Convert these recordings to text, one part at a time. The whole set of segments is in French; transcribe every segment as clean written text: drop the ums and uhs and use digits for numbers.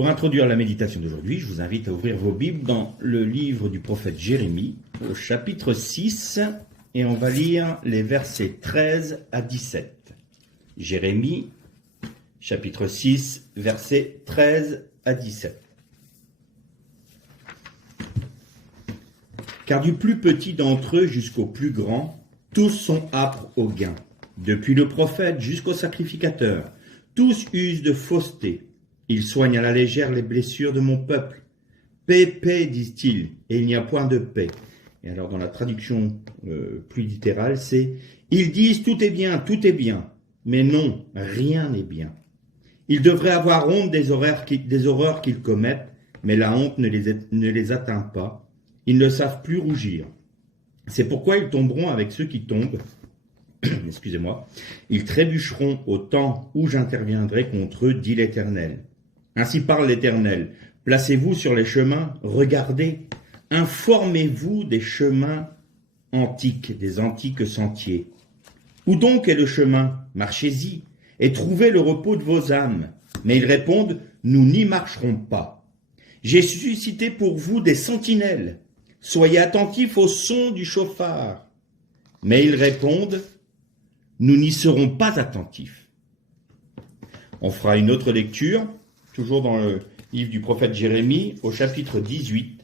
Pour introduire la méditation d'aujourd'hui, je vous invite à ouvrir vos Bibles dans le livre du prophète Jérémie, au chapitre 6, et on va lire les versets 13 à 17. Jérémie, chapitre 6, versets 13 à 17. Car du plus petit d'entre eux jusqu'au plus grand, tous sont âpres au gain. Depuis le prophète jusqu'au sacrificateur, tous usent de fausseté. Ils soignent à la légère les blessures de mon peuple. Paix, paix, disent-ils, et il n'y a point de paix. Et alors dans la traduction plus littérale, c'est « Ils disent tout est bien, mais non, rien n'est bien. Ils devraient avoir honte des horreurs qu'ils commettent, mais la honte ne les atteint pas. Ils ne savent plus rougir. C'est pourquoi ils tomberont avec ceux qui tombent. Excusez-moi. Ils trébucheront au temps où j'interviendrai contre eux, dit l'Éternel. Ainsi parle l'Éternel. Placez-vous sur les chemins, regardez, informez-vous des chemins antiques, des antiques sentiers. Où donc est le chemin? Marchez-y, et trouvez le repos de vos âmes. Mais ils répondent, nous n'y marcherons pas. J'ai suscité pour vous des sentinelles. Soyez attentifs au son du chauffard. Mais ils répondent, nous n'y serons pas attentifs. On fera une autre lecture, toujours dans le livre du prophète Jérémie, au chapitre 18,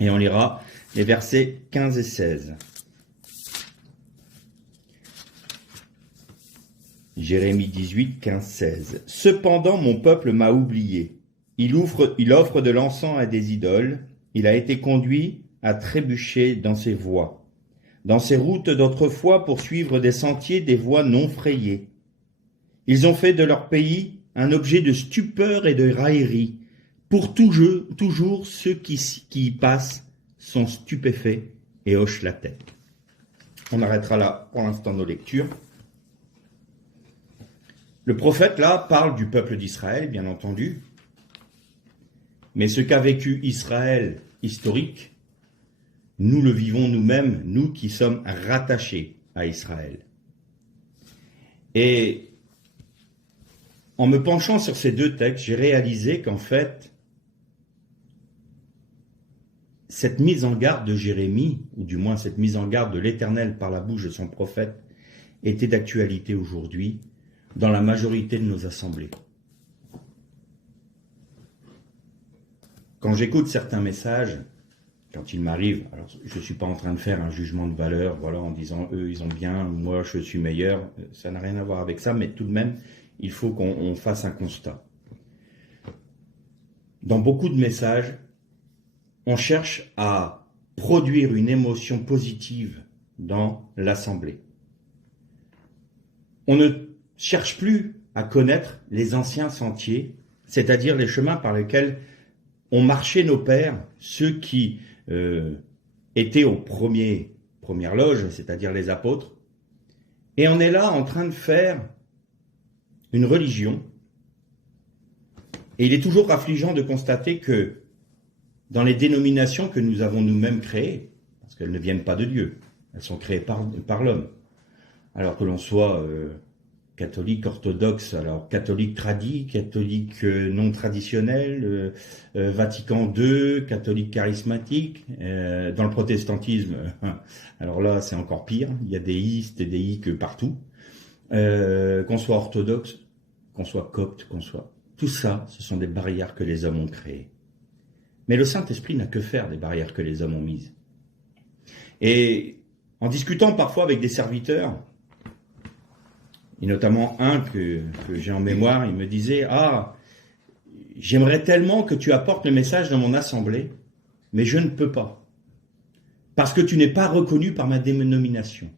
et on lira les versets 15 et 16. Jérémie 18, 15, 16. Cependant, mon peuple m'a oublié. Il offre de l'encens à des idoles. Il a été conduit à trébucher dans ses voies, dans ses routes d'autrefois pour suivre des sentiers, des voies non frayées. Ils ont fait de leur pays un objet de stupeur et de raillerie. Pour toujours ceux qui y passent sont stupéfaits et hochent la tête. On arrêtera là pour l'instant nos lectures. Le prophète là parle du peuple d'Israël, bien entendu. Mais ce qu'a vécu Israël historique, nous le vivons nous-mêmes, nous qui sommes rattachés à Israël. Et en me penchant sur ces deux textes, j'ai réalisé qu'en fait, cette mise en garde de Jérémie, ou du moins cette mise en garde de l'Éternel par la bouche de son prophète, était d'actualité aujourd'hui dans la majorité de nos assemblées. Quand j'écoute certains messages, quand il m'arrive, alors je ne suis pas en train de faire un jugement de valeur, voilà, en disant eux ils ont bien, moi je suis meilleur, ça n'a rien à voir avec ça, mais tout de même, il faut qu'on fasse un constat. Dans beaucoup de messages, on cherche à produire une émotion positive dans l'assemblée. On ne cherche plus à connaître les anciens sentiers, c'est-à-dire les chemins par lesquels ont marché nos pères, ceux qui étaient aux premières loges, c'est-à-dire les apôtres. Et on est là en train de faire une religion. Et il est toujours affligeant de constater que dans les dénominations que nous avons nous-mêmes créées, parce qu'elles ne viennent pas de Dieu, elles sont créées par l'homme, alors que l'on soit catholique orthodoxe, alors catholique tradit, catholique non traditionnel, Vatican II, catholique charismatique, dans le protestantisme, alors là c'est encore pire, il y a des istes et des iques partout, qu'on soit orthodoxe, qu'on soit copte, tout ça, ce sont des barrières que les hommes ont créées. Mais le Saint-Esprit n'a que faire des barrières que les hommes ont mises. Et en discutant parfois avec des serviteurs, et notamment un que j'ai en mémoire, il me disait « Ah, j'aimerais tellement que tu apportes le message dans mon assemblée, mais je ne peux pas, parce que tu n'es pas reconnu par ma dénomination. »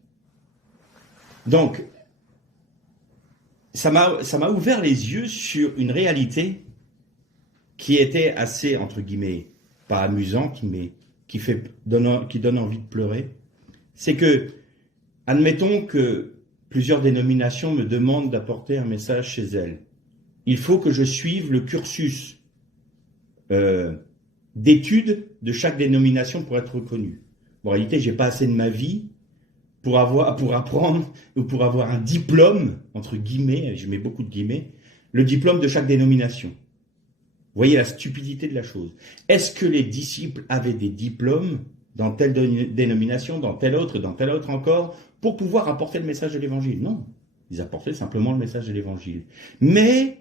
Donc, ça m'a ouvert les yeux sur une réalité qui était assez, entre guillemets, pas amusante, mais qui donne envie de pleurer. C'est que, admettons que plusieurs dénominations me demandent d'apporter un message chez elles. Il faut que je suive le cursus d'études de chaque dénomination pour être reconnu. Bon, en réalité, j'ai pas assez de ma vie pour apprendre ou pour avoir un diplôme, entre guillemets, je mets beaucoup de guillemets, le diplôme de chaque dénomination. Voyez la stupidité de la chose. Est-ce que les disciples avaient des diplômes dans telle dénomination, dans telle autre encore, pour pouvoir apporter le message de l'Évangile? Non, ils apportaient simplement le message de l'Évangile. Mais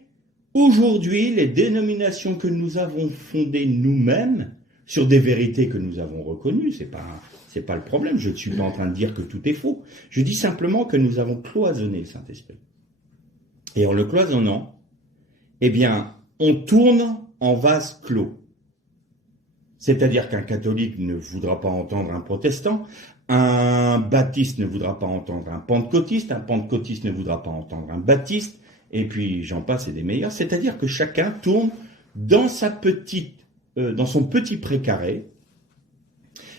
aujourd'hui, les dénominations que nous avons fondées nous-mêmes, sur des vérités que nous avons reconnues, c'est pas le problème, je ne suis pas en train de dire que tout est faux, je dis simplement que nous avons cloisonné le Saint-Esprit. Et en le cloisonnant, eh bien, on tourne en vase clos. C'est-à-dire qu'un catholique ne voudra pas entendre un protestant, un baptiste ne voudra pas entendre un pentecôtiste ne voudra pas entendre un baptiste, et puis j'en passe et des meilleurs. C'est-à-dire que chacun tourne dans dans son petit précaré.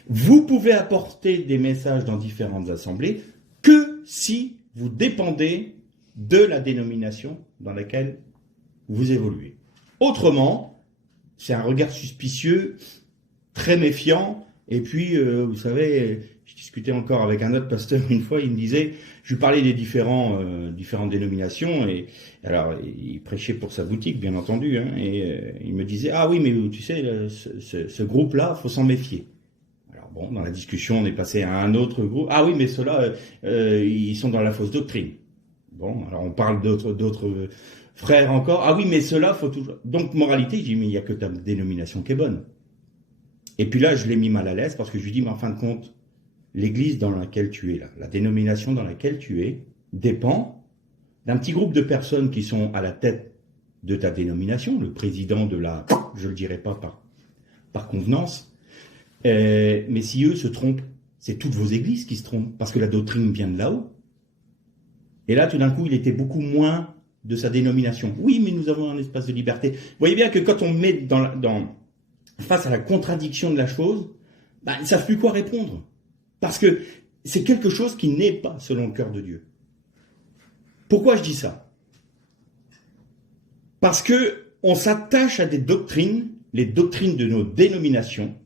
Vous pouvez apporter des messages dans différentes assemblées que si vous dépendez de la dénomination dans laquelle vous évoluez. Autrement, c'est un regard suspicieux, très méfiant, et puis, vous savez, je discutais encore avec un autre pasteur une fois, il me disait, je lui parlais des différentes dénominations, et alors, il prêchait pour sa boutique, bien entendu, hein, et il me disait, ah oui, mais tu sais, ce groupe-là, faut s'en méfier. Alors bon, dans la discussion, on est passé à un autre groupe, ah oui, mais ceux-là, ils sont dans la fausse doctrine. Bon, alors on parle d'autres frères encore. Ah oui, mais cela, faut toujours... Donc, moralité, je dis, mais il n'y a que ta dénomination qui est bonne. Et puis là, je l'ai mis mal à l'aise parce que je lui dis, mais en fin de compte, l'église dans laquelle tu es là, la dénomination dans laquelle tu es, dépend d'un petit groupe de personnes qui sont à la tête de ta dénomination, le président de la... Je le dirai pas par convenance. Mais si eux se trompent, c'est toutes vos églises qui se trompent parce que la doctrine vient de là-haut. Et là, tout d'un coup, il était beaucoup moins de sa dénomination. Oui, mais nous avons un espace de liberté. Vous voyez bien que quand on met face à la contradiction de la chose, ils ne savent plus quoi répondre. Parce que c'est quelque chose qui n'est pas selon le cœur de Dieu. Pourquoi je dis ça? Parce que on s'attache à des doctrines, les doctrines de nos dénominations,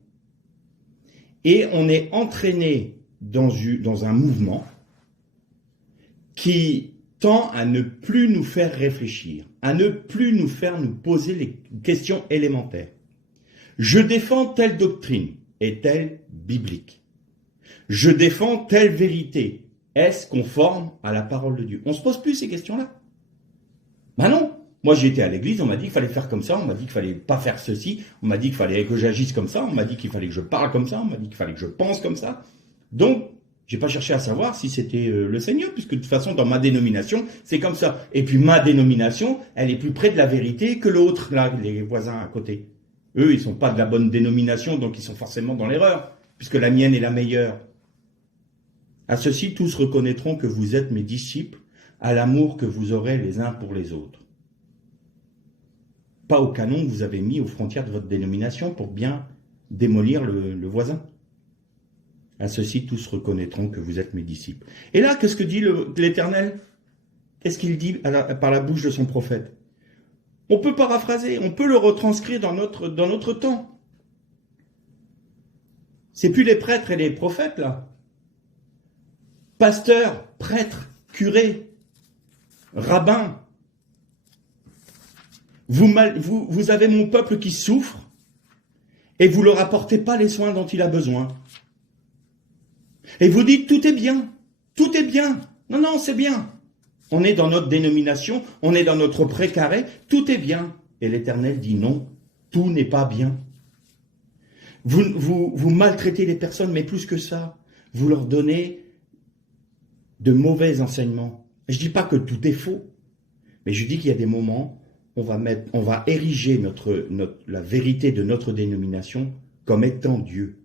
et on est entraîné dans un mouvement qui tend à ne plus nous faire réfléchir, à ne plus nous faire nous poser les questions élémentaires. Je défends telle doctrine, est-elle biblique? Je défends telle vérité, est-ce conforme à la parole de Dieu? On ne se pose plus ces questions-là. Ben non. Moi, j'étais à l'église, on m'a dit qu'il fallait faire comme ça, on m'a dit qu'il fallait pas faire ceci, on m'a dit qu'il fallait que j'agisse comme ça, on m'a dit qu'il fallait que je parle comme ça, on m'a dit qu'il fallait que je pense comme ça. Donc, j'ai pas cherché à savoir si c'était le Seigneur, puisque de toute façon, dans ma dénomination, c'est comme ça. Et puis, ma dénomination, elle est plus près de la vérité que l'autre, là, les voisins à côté. Eux, ils sont pas de la bonne dénomination, donc ils sont forcément dans l'erreur, puisque la mienne est la meilleure. À ceci, tous reconnaîtront que vous êtes mes disciples, à l'amour que vous aurez les uns pour les autres. Pas au canon que vous avez mis aux frontières de votre dénomination pour bien démolir le voisin. À ceci, tous reconnaîtront que vous êtes mes disciples. Et là, qu'est-ce que dit l'Éternel? Qu'est-ce qu'il dit par la bouche de son prophète? On peut paraphraser, on peut le retranscrire dans notre temps. C'est plus les prêtres et les prophètes, là. Pasteurs, prêtres, curés, rabbins. Vous avez mon peuple qui souffre et vous ne leur apportez pas les soins dont il a besoin. Et vous dites, tout est bien, tout est bien. Non, non, c'est bien. On est dans notre dénomination, on est dans notre précaré, tout est bien. Et l'Éternel dit non, tout n'est pas bien. Vous maltraitez les personnes, mais plus que ça, vous leur donnez de mauvais enseignements. Je ne dis pas que tout est faux, mais je dis qu'il y a des moments, on va ériger la vérité de notre dénomination comme étant Dieu.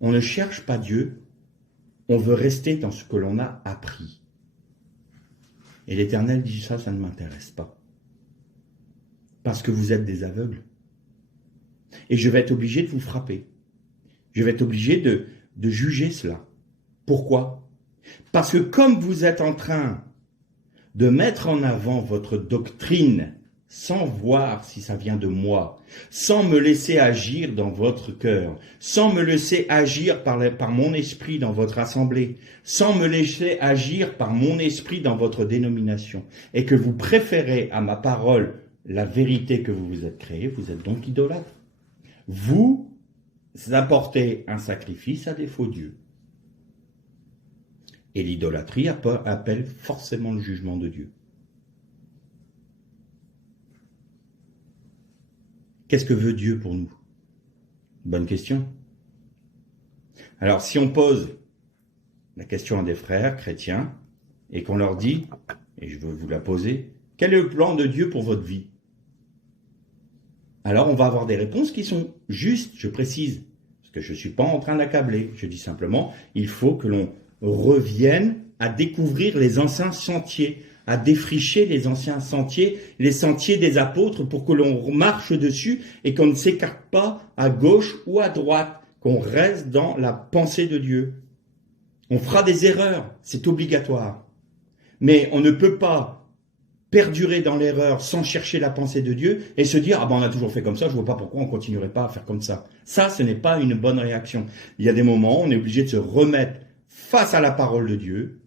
On ne cherche pas Dieu, on veut rester dans ce que l'on a appris. Et l'Éternel dit ça ne m'intéresse pas. Parce que vous êtes des aveugles. Et je vais être obligé de vous frapper. Je vais être obligé de juger cela. Pourquoi? Parce que comme vous êtes en train de mettre en avant votre doctrine sans voir si ça vient de moi, sans me laisser agir dans votre cœur, sans me laisser agir par mon esprit dans votre assemblée, sans me laisser agir par mon esprit dans votre dénomination, et que vous préférez à ma parole la vérité que vous vous êtes créée, vous êtes donc idolâtre. Vous apportez un sacrifice à des faux dieux. Et l'idolâtrie appelle forcément le jugement de Dieu. Qu'est-ce que veut Dieu pour nous? Bonne question. Alors, si on pose la question à des frères chrétiens et qu'on leur dit, et je veux vous la poser, quel est le plan de Dieu pour votre vie? Alors, on va avoir des réponses qui sont justes, je précise, parce que je ne suis pas en train d'accabler. Je dis simplement, il faut que l'on revienne à découvrir les anciens sentiers, à défricher les anciens sentiers, les sentiers des apôtres pour que l'on marche dessus et qu'on ne s'écarte pas à gauche ou à droite, qu'on reste dans la pensée de Dieu. On fera des erreurs, c'est obligatoire. Mais on ne peut pas perdurer dans l'erreur sans chercher la pensée de Dieu et se dire « Ah ben on a toujours fait comme ça, je ne vois pas pourquoi on ne continuerait pas à faire comme ça ». Ça, ce n'est pas une bonne réaction. Il y a des moments où on est obligé de se remettre face à la parole de Dieu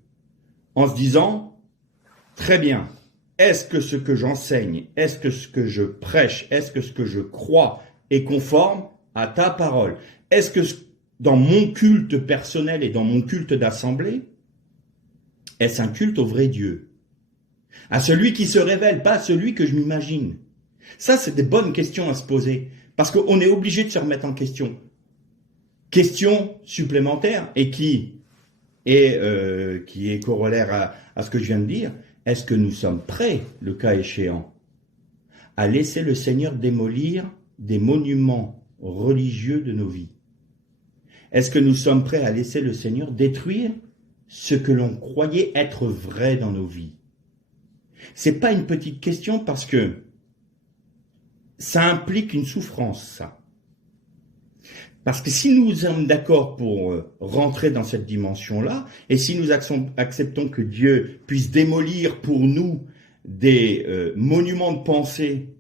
en se disant « Très bien, est-ce que ce que j'enseigne, est-ce que ce que je prêche, est-ce que ce que je crois est conforme à ta parole? Est-ce que dans mon culte personnel et dans mon culte d'assemblée, est-ce un culte au vrai Dieu? À celui qui se révèle, pas à celui que je m'imagine. » Ça, c'est des bonnes questions à se poser, parce qu'on est obligé de se remettre en question. Question supplémentaire, et qui est corollaire à ce que je viens de dire, est-ce que nous sommes prêts, le cas échéant, à laisser le Seigneur démolir des monuments religieux de nos vies? Est-ce que nous sommes prêts à laisser le Seigneur détruire ce que l'on croyait être vrai dans nos vies? C'est pas une petite question parce que ça implique une souffrance, ça. Parce que si nous sommes d'accord pour rentrer dans cette dimension-là, et si nous acceptons que Dieu puisse démolir pour nous des monuments de pensée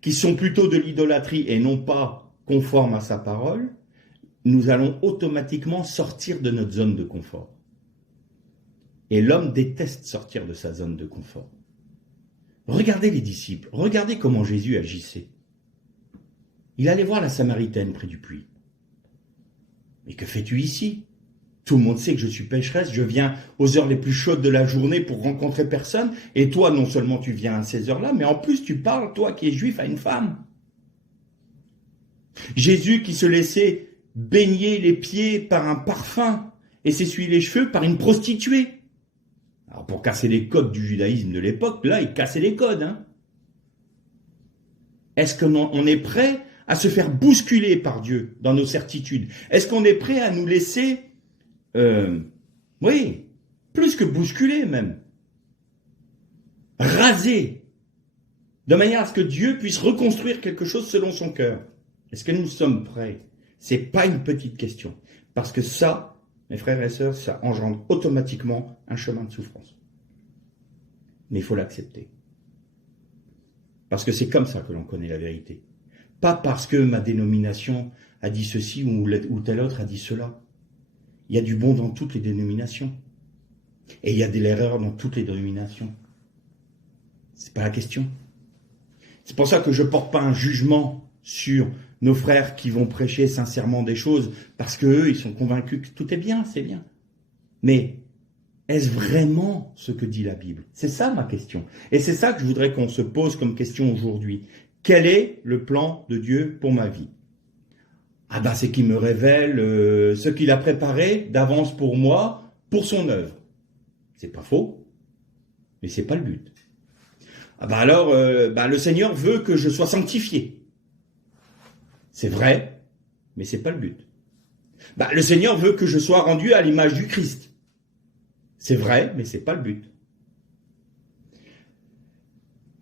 qui sont plutôt de l'idolâtrie et non pas conformes à sa parole, nous allons automatiquement sortir de notre zone de confort. Et l'homme déteste sortir de sa zone de confort. Regardez les disciples, regardez comment Jésus agissait. Il allait voir la Samaritaine près du puits. « Mais que fais-tu ici? Tout le monde sait que je suis pécheresse, je viens aux heures les plus chaudes de la journée pour rencontrer personne, et toi, non seulement tu viens à ces heures-là, mais en plus tu parles, toi qui es juif, à une femme. » Jésus qui se laissait baigner les pieds par un parfum et s'essuyer les cheveux par une prostituée. Alors pour casser les codes du judaïsme de l'époque, là, il cassait les codes. Hein. Est-ce qu'on est prêt à se faire bousculer par Dieu dans nos certitudes? Est-ce qu'on est prêt à nous laisser, oui, plus que bousculer même, raser, de manière à ce que Dieu puisse reconstruire quelque chose selon son cœur? Est-ce que nous sommes prêts? C'est pas une petite question. Parce que ça, mes frères et sœurs, ça engendre automatiquement un chemin de souffrance. Mais il faut l'accepter. Parce que c'est comme ça que l'on connaît la vérité. Pas parce que ma dénomination a dit ceci ou tel autre a dit cela. Il y a du bon dans toutes les dénominations. Et il y a de l'erreur dans toutes les dénominations. C'est pas la question. C'est pour ça que je porte pas un jugement sur nos frères qui vont prêcher sincèrement des choses, parce qu'eux, ils sont convaincus que tout est bien, c'est bien. Mais est-ce vraiment ce que dit la Bible? C'est ça ma question. Et c'est ça que je voudrais qu'on se pose comme question aujourd'hui. Quel est le plan de Dieu pour ma vie? Ah ben c'est qu'il me révèle ce qu'il a préparé d'avance pour moi, pour son œuvre. C'est pas faux, mais c'est pas le but. Ah ben alors, le Seigneur veut que je sois sanctifié. C'est vrai, mais c'est pas le but. Le Seigneur veut que je sois rendu à l'image du Christ. C'est vrai, mais c'est pas le but.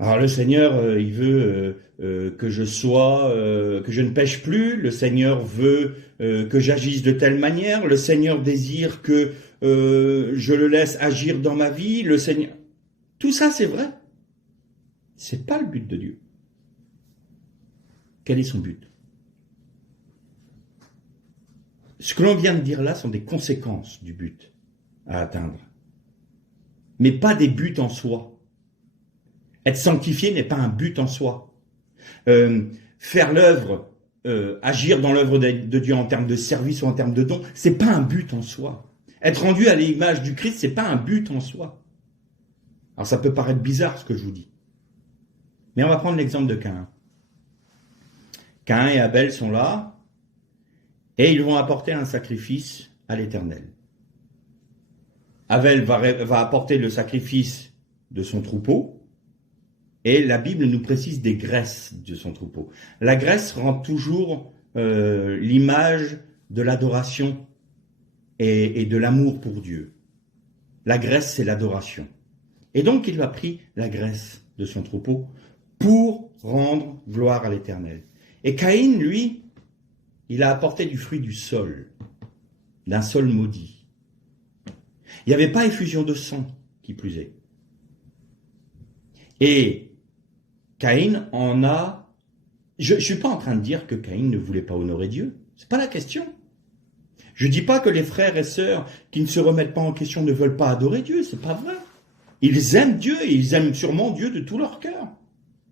Alors le Seigneur, il veut que je ne pêche plus. Le Seigneur veut que j'agisse de telle manière. Le Seigneur désire que je le laisse agir dans ma vie. Le Seigneur, tout ça c'est vrai. C'est pas le but de Dieu. Quel est son but? Ce que l'on vient de dire là sont des conséquences du but à atteindre. Mais pas des buts en soi. Être sanctifié n'est pas un but en soi. Faire l'œuvre, agir dans l'œuvre de Dieu en termes de service ou en termes de don, c'est pas un but en soi. Être rendu à l'image du Christ, c'est pas un but en soi. Alors ça peut paraître bizarre ce que je vous dis. Mais on va prendre l'exemple de Caïn. Caïn et Abel sont là, et ils vont apporter un sacrifice à l'Éternel. Abel va apporter le sacrifice de son troupeau, et la Bible nous précise des graisses de son troupeau. La graisse rend toujours l'image de l'adoration et de l'amour pour Dieu. La graisse, c'est l'adoration. Et donc, il a pris la graisse de son troupeau pour rendre gloire à l'Éternel. Et Caïn, lui, il a apporté du fruit du sol, d'un sol maudit. Il n'y avait pas effusion de sang, qui plus est. Et Caïn en a... Je ne suis pas en train de dire que Caïn ne voulait pas honorer Dieu. Ce n'est pas la question. Je ne dis pas que les frères et sœurs qui ne se remettent pas en question ne veulent pas adorer Dieu. Ce n'est pas vrai. Ils aiment Dieu et ils aiment sûrement Dieu de tout leur cœur.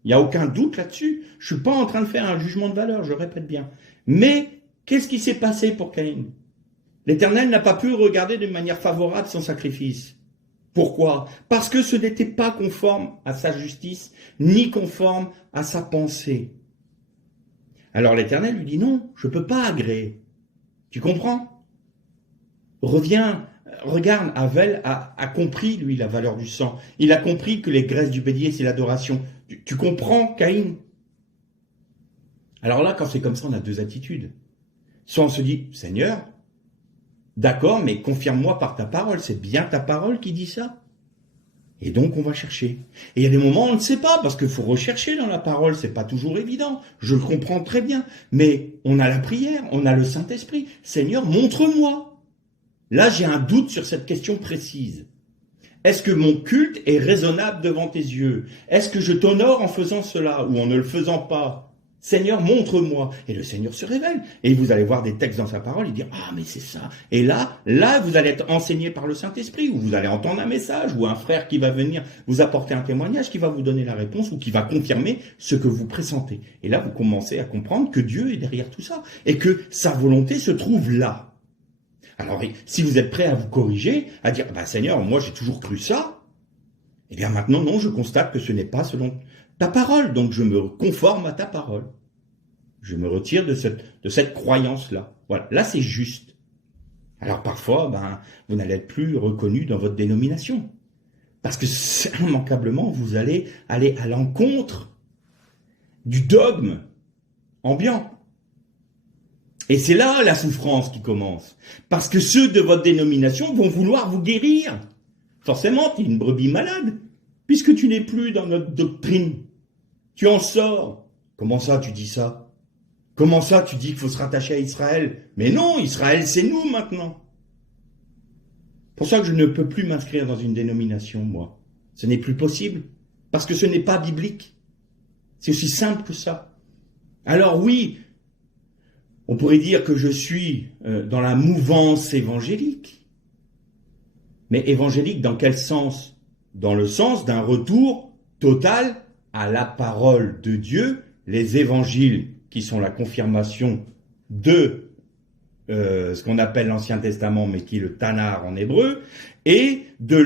Il n'y a aucun doute là-dessus. Je ne suis pas en train de faire un jugement de valeur, je répète bien. Mais qu'est-ce qui s'est passé pour Caïn? L'Éternel n'a pas pu regarder de manière favorable son sacrifice. Pourquoi? Parce que ce n'était pas conforme à sa justice, ni conforme à sa pensée. Alors l'Éternel lui dit non, je ne peux pas agréer. Tu comprends? Reviens, regarde, Abel a compris, lui, la valeur du sang. Il a compris que les graisses du bélier, c'est l'adoration. Tu comprends, Caïn? Alors là, quand c'est comme ça, on a deux attitudes. Soit on se dit, Seigneur, d'accord, mais confirme-moi par ta parole, c'est bien ta parole qui dit ça. Et donc on va chercher. Et il y a des moments où on ne sait pas, parce qu'il faut rechercher dans la parole, c'est pas toujours évident. Je le comprends très bien. Mais on a la prière, on a le Saint-Esprit. Seigneur, montre-moi. Là, j'ai un doute sur cette question précise. Est-ce que mon culte est raisonnable devant tes yeux? Est-ce que je t'honore en faisant cela ou en ne le faisant pas? Seigneur, montre-moi. Et le Seigneur se révèle. Et vous allez voir des textes dans sa parole, il dit, ah, mais c'est ça. Et là, vous allez être enseigné par le Saint-Esprit, ou vous allez entendre un message, ou un frère qui va venir vous apporter un témoignage, qui va vous donner la réponse, ou qui va confirmer ce que vous pressentez. Et là, vous commencez à comprendre que Dieu est derrière tout ça, et que sa volonté se trouve là. Alors, si vous êtes prêt à vous corriger, à dire, bah, Seigneur, moi j'ai toujours cru ça, eh bien maintenant, non, je constate que ce n'est pas selon ta parole, donc je me conforme à ta parole. Je me retire de cette croyance-là. Voilà, là c'est juste. Alors parfois, vous n'allez être plus reconnu dans votre dénomination. Parce que immanquablement, vous allez aller à l'encontre du dogme ambiant. Et c'est là la souffrance qui commence. Parce que ceux de votre dénomination vont vouloir vous guérir. Forcément, tu es une brebis malade, puisque tu n'es plus dans notre doctrine. Tu en sors. Comment ça, tu dis ça? Comment ça, tu dis qu'il faut se rattacher à Israël? Mais non, Israël, c'est nous maintenant. C'est pour ça que je ne peux plus m'inscrire dans une dénomination, moi. Ce n'est plus possible, parce que ce n'est pas biblique. C'est aussi simple que ça. Alors oui, on pourrait dire que je suis dans la mouvance évangélique. Mais évangélique dans quel sens? Dans le sens d'un retour total à la parole de Dieu, les évangiles qui sont la confirmation de ce qu'on appelle l'Ancien Testament, mais qui est le Tanar en hébreu, et de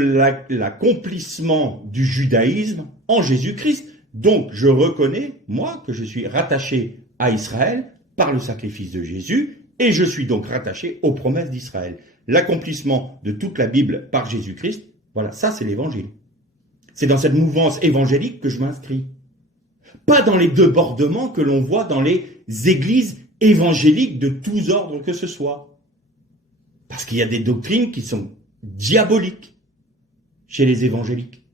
l'accomplissement du judaïsme en Jésus-Christ. Donc, je reconnais, moi, que je suis rattaché à Israël par le sacrifice de Jésus, et je suis donc rattaché aux promesses d'Israël. L'accomplissement de toute la Bible par Jésus-Christ, voilà, ça c'est l'évangile. C'est dans cette mouvance évangélique que je m'inscris. Pas dans les débordements que l'on voit dans les églises évangéliques de tous ordres que ce soit. Parce qu'il y a des doctrines qui sont diaboliques chez les évangéliques.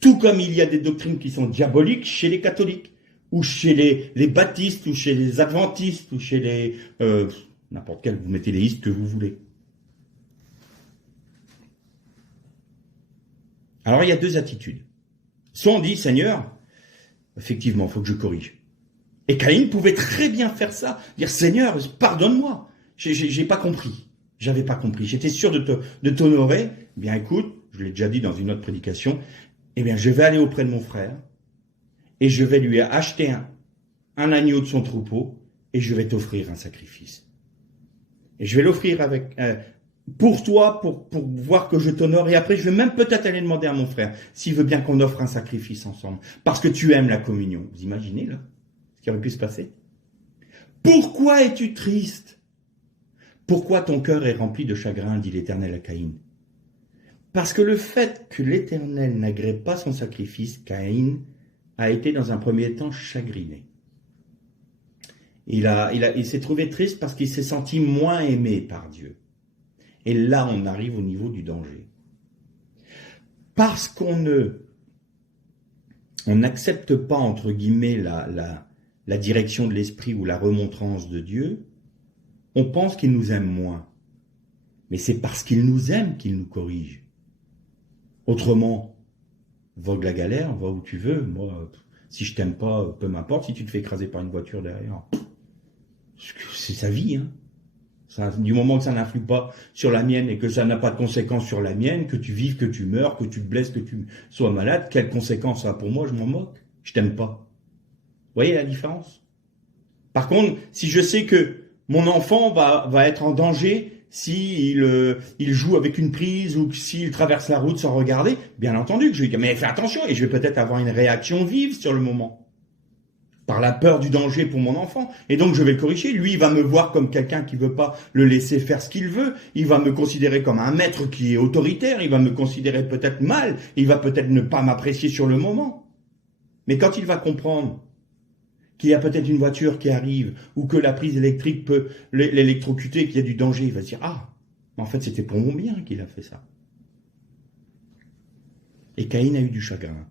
Tout comme il y a des doctrines qui sont diaboliques chez les catholiques, ou chez les baptistes, ou chez les adventistes, ou chez les... n'importe quel, vous mettez les listes que vous voulez. Alors il y a deux attitudes. Soit on dit, Seigneur, effectivement, il faut que je corrige. Et Caïn pouvait très bien faire ça, dire, Seigneur, pardonne-moi, j'ai pas compris, j'avais pas compris, j'étais sûr de t'honorer, bien écoute, je l'ai déjà dit dans une autre prédication, eh bien, je vais aller auprès de mon frère et je vais lui acheter un agneau de son troupeau et je vais t'offrir un sacrifice. Et je vais l'offrir pour toi, pour voir que je t'honore. Et après, je vais même peut-être aller demander à mon frère s'il veut bien qu'on offre un sacrifice ensemble. Parce que tu aimes la communion. Vous imaginez, là, ce qui aurait pu se passer? Pourquoi es-tu triste? Pourquoi ton cœur est rempli de chagrin, dit l'Éternel à Caïn? Parce que le fait que l'Éternel n'agrée pas son sacrifice, Caïn a été dans un premier temps chagriné. Il s'est trouvé triste parce qu'il s'est senti moins aimé par Dieu. Et là, on arrive au niveau du danger. Parce qu'on n'accepte pas, entre guillemets, la direction de l'esprit ou la remontrance de Dieu, on pense qu'il nous aime moins. Mais c'est parce qu'il nous aime qu'il nous corrige. Autrement, vogue la galère, va où tu veux. Moi, si je t'aime pas, peu m'importe. Si tu te fais écraser par une voiture derrière, c'est sa vie. Hein. Du moment que ça n'influe pas sur la mienne et que ça n'a pas de conséquences sur la mienne, que tu vives, que tu meurs, que tu te blesses, que tu sois malade, quelles conséquences ça a pour moi? Je m'en moque. Je t'aime pas. Vous voyez la différence? Par contre, si je sais que mon enfant va être en danger s'il joue avec une prise ou s'il traverse la route sans regarder, bien entendu que je lui dis, mais fais attention, et je vais peut-être avoir une réaction vive sur le moment, par la peur du danger pour mon enfant, et donc je vais le corriger. Lui, il va me voir comme quelqu'un qui veut pas le laisser faire ce qu'il veut, il va me considérer comme un maître qui est autoritaire, il va me considérer peut-être mal, il va peut-être ne pas m'apprécier sur le moment. Mais quand il va comprendre qu'il y a peut-être une voiture qui arrive, ou que la prise électrique peut l'électrocuter, qu'il y a du danger, il va se dire, ah, en fait c'était pour mon bien qu'il a fait ça. Et Caïn a eu du chagrin.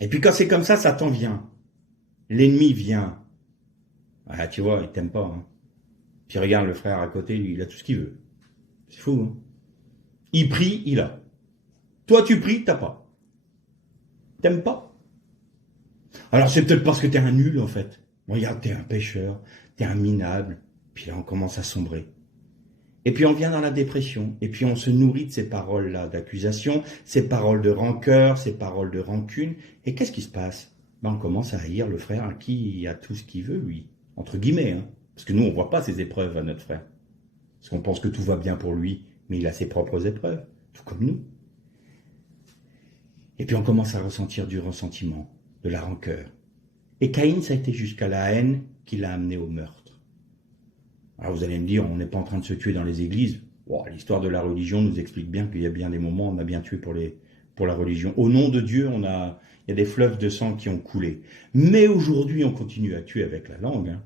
Et puis quand c'est comme ça, Satan vient. L'ennemi vient. Ah, tu vois, il t'aime pas. Hein. Puis regarde le frère à côté, lui, il a tout ce qu'il veut. C'est fou, hein. Il prie, il a. Toi tu pries, t'as pas. T'aimes pas. Alors c'est peut-être parce que t'es un nul en fait. Regarde, t'es un pécheur, t'es un minable. Puis là on commence à sombrer. Et puis on vient dans la dépression. Et puis on se nourrit de ces paroles-là d'accusation, ces paroles de rancœur, ces paroles de rancune. Et qu'est-ce qui se passe? On commence à haïr le frère qui a tout ce qu'il veut, lui. Entre guillemets. Hein. Parce que nous, on voit pas ces épreuves à notre frère. Parce qu'on pense que tout va bien pour lui. Mais il a ses propres épreuves. Tout comme nous. Et puis on commence à ressentir du ressentiment, de la rancœur. Et Caïn, ça a été jusqu'à la haine qui l'a amené au meurtre. Alors vous allez me dire, on n'est pas en train de se tuer dans les églises. Wow, l'histoire de la religion nous explique bien qu'il y a bien des moments où on a bien tué pour la religion. Au nom de Dieu, il y a des fleuves de sang qui ont coulé. Mais aujourd'hui, on continue à tuer avec la langue. Hein.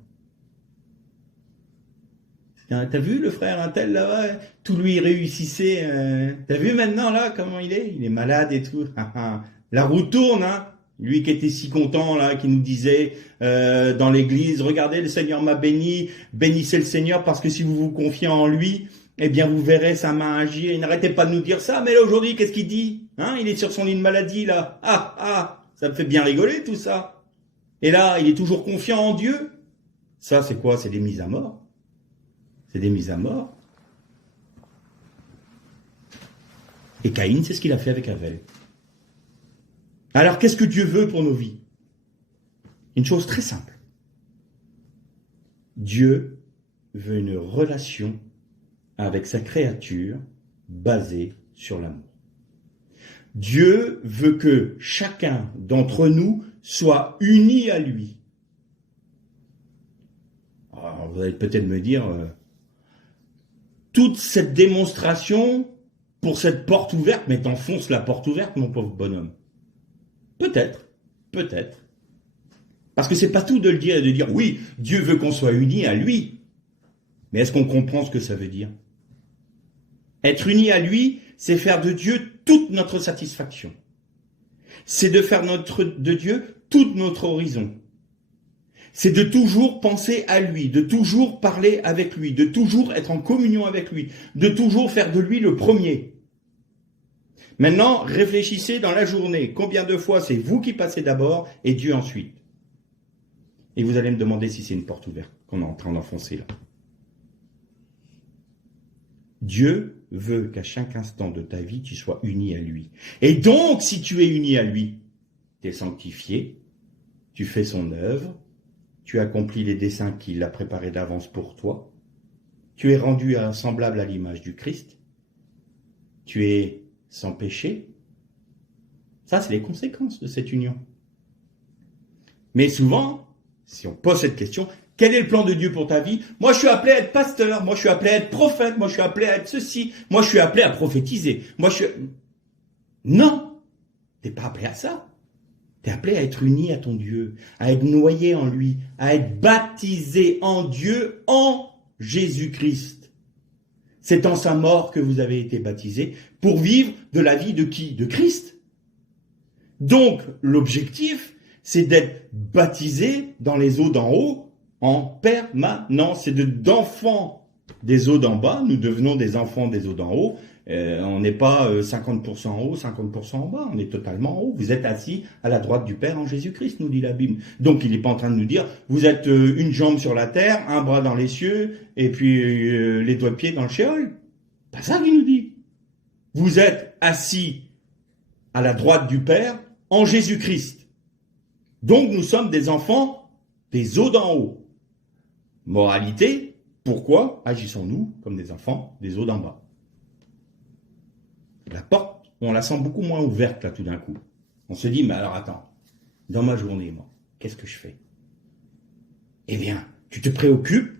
T'as vu le frère un tel là-bas, tout lui réussissait. T'as vu maintenant là comment il est? Il est malade et tout. La roue tourne, hein. Lui qui était si content là, qui nous disait dans l'église, regardez, le Seigneur m'a béni, bénissez le Seigneur parce que si vous vous confiez en lui, eh bien vous verrez sa main agir. Il n'arrêtait pas de nous dire ça, mais là aujourd'hui, qu'est-ce qu'il dit? Hein, il est sur son lit de maladie là. Ça me fait bien rigoler tout ça. Et là, il est toujours confiant en Dieu. Ça, c'est quoi? C'est des mises à mort. C'est des mises à mort. Et Caïn, c'est ce qu'il a fait avec Abel. Alors, qu'est-ce que Dieu veut pour nos vies? Une chose très simple. Dieu veut une relation avec sa créature basée sur l'amour. Dieu veut que chacun d'entre nous soit uni à lui. Alors, vous allez peut-être me dire, toute cette démonstration pour cette porte ouverte, mais t'enfonces la porte ouverte, mon pauvre bonhomme. Peut-être. Parce que c'est pas tout de le dire et de dire, oui, Dieu veut qu'on soit unis à lui. Mais est-ce qu'on comprend ce que ça veut dire? Être unis à lui, c'est faire de Dieu toute notre satisfaction. C'est de faire de Dieu toute notre horizon. C'est de toujours penser à lui, de toujours parler avec lui, de toujours être en communion avec lui, de toujours faire de lui le premier. Maintenant, réfléchissez dans la journée. Combien de fois c'est vous qui passez d'abord et Dieu ensuite? Et vous allez me demander si c'est une porte ouverte qu'on est en train d'enfoncer là. Dieu veut qu'à chaque instant de ta vie, tu sois uni à lui. Et donc, si tu es uni à lui, tu es sanctifié, tu fais son œuvre, tu accomplis les desseins qu'il a préparés d'avance pour toi, tu es rendu semblable à l'image du Christ, tu es sans péché. Ça, c'est les conséquences de cette union. Mais souvent, si on pose cette question, quel est le plan de Dieu pour ta vie? Moi, je suis appelé à être pasteur, moi, je suis appelé à être prophète, moi, je suis appelé à être ceci, moi, je suis appelé à prophétiser. Non, t'es pas appelé à ça. T'es appelé à être uni à ton Dieu, à être noyé en lui, à être baptisé en Dieu, en Jésus-Christ. C'est en sa mort que vous avez été baptisés pour vivre de la vie de qui? De Christ. Donc, l'objectif, c'est d'être baptisé dans les eaux d'en haut en permanence. C'est d'enfants des eaux d'en bas. Nous devenons des enfants des eaux d'en haut. On n'est pas 50% en haut, 50% en bas. On est totalement en haut. Vous êtes assis à la droite du Père en Jésus-Christ, nous dit la Bible. Donc, il n'est pas en train de nous dire, vous êtes une jambe sur la terre, un bras dans les cieux, et puis les doigts de pied dans le shéol. Pas ça qu'il nous dit. Vous êtes assis à la droite du Père en Jésus-Christ. Donc, nous sommes des enfants des eaux d'en haut. Moralité, pourquoi agissons-nous comme des enfants des eaux d'en bas? La porte, on la sent beaucoup moins ouverte là tout d'un coup. On se dit, mais alors attends, dans ma journée, moi, qu'est-ce que je fais? Eh bien, tu te préoccupes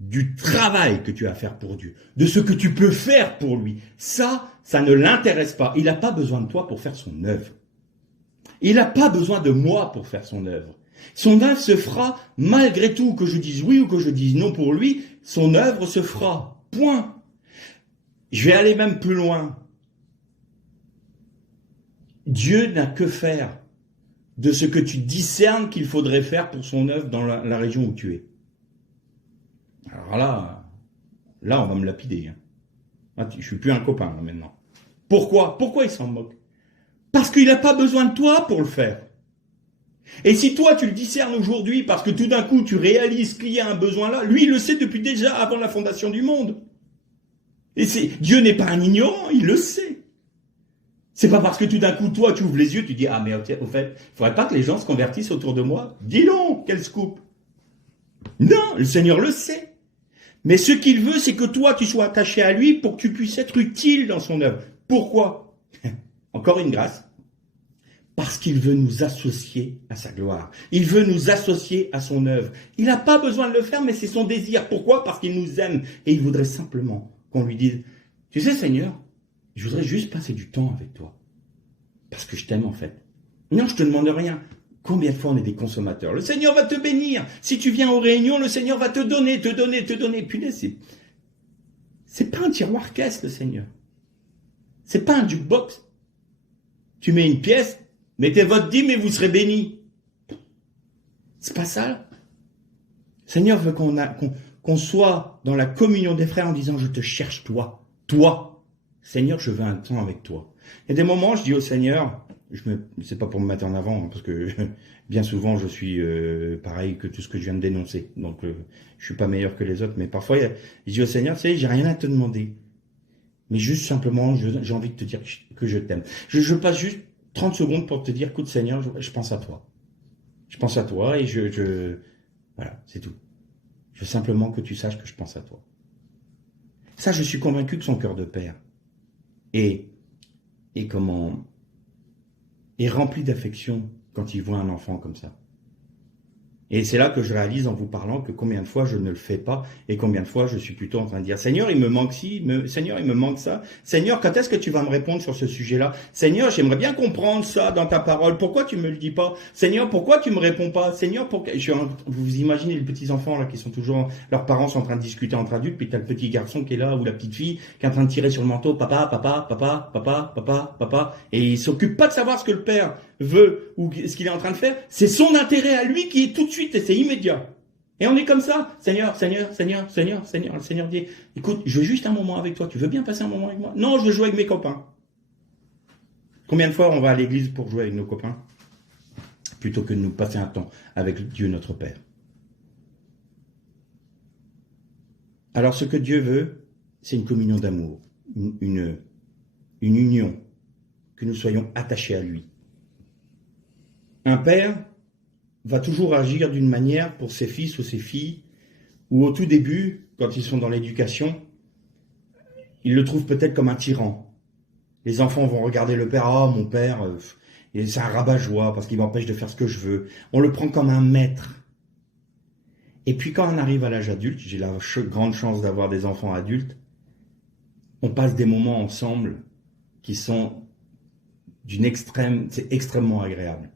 du travail que tu as à faire pour Dieu, de ce que tu peux faire pour lui. Ça ne l'intéresse pas. Il n'a pas besoin de toi pour faire son œuvre. Il n'a pas besoin de moi pour faire son œuvre. Son œuvre se fera malgré tout, que je dise oui ou que je dise non pour lui, son œuvre se fera. Point. Je vais aller même plus loin. Dieu n'a que faire de ce que tu discernes qu'il faudrait faire pour son œuvre dans la région où tu es. Alors là, on va me lapider. Je suis plus un copain là, maintenant. Pourquoi? Pourquoi il s'en moque? Parce qu'il n'a pas besoin de toi pour le faire. Et si toi tu le discernes aujourd'hui parce que tout d'un coup tu réalises qu'il y a un besoin là, lui il le sait depuis déjà avant la fondation du monde. Et Dieu n'est pas un ignorant, il le sait. C'est pas parce que tout d'un coup toi tu ouvres les yeux, tu dis ah mais au fait, il faudrait pas que les gens se convertissent autour de moi. Dis donc, quel scoop. Non, le Seigneur le sait. Mais ce qu'il veut, c'est que toi tu sois attaché à lui pour que tu puisses être utile dans son œuvre. Pourquoi? Encore une grâce. Parce qu'il veut nous associer à sa gloire. Il veut nous associer à son œuvre. Il n'a pas besoin de le faire, mais c'est son désir. Pourquoi? Parce qu'il nous aime. Et il voudrait simplement qu'on lui dise, tu sais Seigneur, je voudrais juste passer du temps avec toi. Parce que je t'aime en fait. Non, je te demande rien. Combien de fois on est des consommateurs? Le Seigneur va te bénir. Si tu viens aux réunions, le Seigneur va te donner. Puis là, c'est pas un tiroir caisse, le Seigneur. C'est pas un jukebox. Tu mets une pièce, mettez votre dîme et vous serez bénis. C'est pas ça. Le Seigneur veut qu'on soit dans la communion des frères en disant je te cherche toi. Toi. Seigneur, je veux un temps avec toi. Il y a des moments, je dis au Seigneur, c'est pas pour me mettre en avant, parce que bien souvent je suis pareil que tout ce que je viens de dénoncer. Donc je suis pas meilleur que les autres, mais parfois je dis au Seigneur, tu sais, j'ai rien à te demander. Mais juste simplement, j'ai envie de te dire que je t'aime. Je passe juste 30 secondes pour te dire, écoute Seigneur, je pense à toi. Je pense à toi et voilà, c'est tout. Je veux simplement que tu saches que je pense à toi. Ça, je suis convaincu que son cœur de père est rempli d'affection quand il voit un enfant comme ça. Et c'est là que je réalise en vous parlant que combien de fois je ne le fais pas et combien de fois je suis plutôt en train de dire Seigneur, il me manque ci, Seigneur, il me manque ça. Seigneur, quand est-ce que tu vas me répondre sur ce sujet-là? Seigneur, j'aimerais bien comprendre ça dans ta parole. Pourquoi tu me le dis pas? Seigneur, pourquoi tu me réponds pas? Seigneur, vous imaginez les petits enfants là qui sont toujours, leurs parents sont en train de discuter entre adultes, puis t'as le petit garçon qui est là ou la petite fille qui est en train de tirer sur le manteau, papa, papa, papa, papa, papa, papa, et il s'occupe pas de savoir ce que le père veut ou ce qu'il est en train de faire. C'est son intérêt à lui qui est tout de suite et c'est immédiat. Et on est comme ça. Seigneur, Seigneur, Seigneur, Seigneur, Seigneur. Le Seigneur dit, écoute, je veux juste un moment avec toi. Tu veux bien passer un moment avec moi? Non, je veux jouer avec mes copains. Combien de fois on va à l'église pour jouer avec nos copains? Plutôt que de nous passer un temps avec Dieu notre Père. Alors ce que Dieu veut, c'est une communion d'amour, une union, que nous soyons attachés à lui. Un père va toujours agir d'une manière pour ses fils ou ses filles, où au tout début, quand ils sont dans l'éducation, ils le trouvent peut-être comme un tyran. Les enfants vont regarder le père, « Oh, mon père, c'est un rabat-joie parce qu'il m'empêche de faire ce que je veux. » On le prend comme un maître. Et puis quand on arrive à l'âge adulte, j'ai la grande chance d'avoir des enfants adultes, on passe des moments ensemble qui sont c'est extrêmement agréable.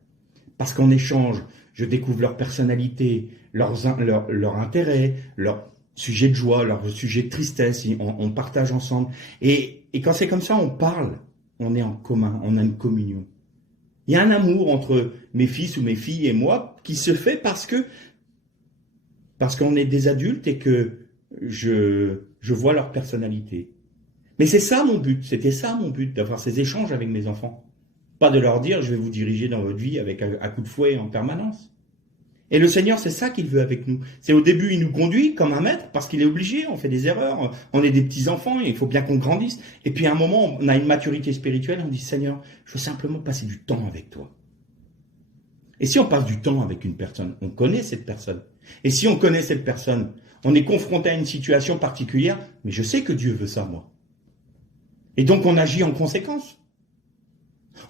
Parce qu'on échange, je découvre leur personnalité, leur intérêt, leur sujet de joie, leur sujet de tristesse, on partage ensemble. Et quand c'est comme ça, on parle, on est en commun, on a une communion. Il y a un amour entre mes fils ou mes filles et moi qui se fait parce qu'on est des adultes et que je vois leur personnalité. Mais c'est ça mon but, c'était ça mon but, d'avoir ces échanges avec mes enfants. Pas de leur dire, je vais vous diriger dans votre vie avec un coup de fouet en permanence. Et le Seigneur, c'est ça qu'il veut avec nous. C'est au début, il nous conduit comme un maître, parce qu'il est obligé, on fait des erreurs, on est des petits-enfants, il faut bien qu'on grandisse. Et puis à un moment, on a une maturité spirituelle, on dit, Seigneur, je veux simplement passer du temps avec toi. Et si on passe du temps avec une personne, on connaît cette personne. Et si on connaît cette personne, on est confronté à une situation particulière, mais je sais que Dieu veut ça, moi. Et donc on agit en conséquence.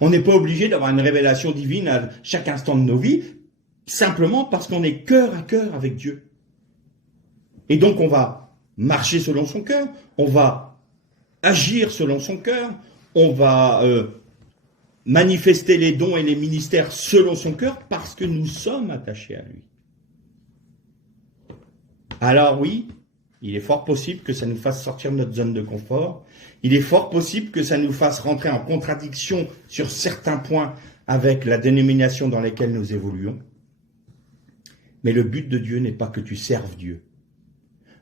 On n'est pas obligé d'avoir une révélation divine à chaque instant de nos vies, simplement parce qu'on est cœur à cœur avec Dieu. Et donc on va marcher selon son cœur, on va agir selon son cœur, on va manifester les dons et les ministères selon son cœur, parce que nous sommes attachés à lui. Alors oui, il est fort possible que ça nous fasse sortir de notre zone de confort. Il est fort possible que ça nous fasse rentrer en contradiction sur certains points avec la dénomination dans laquelle nous évoluons. Mais le but de Dieu n'est pas que tu serves Dieu.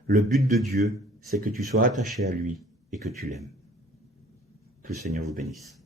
Le but de Dieu, c'est que tu sois attaché à lui et que tu l'aimes. Que le Seigneur vous bénisse.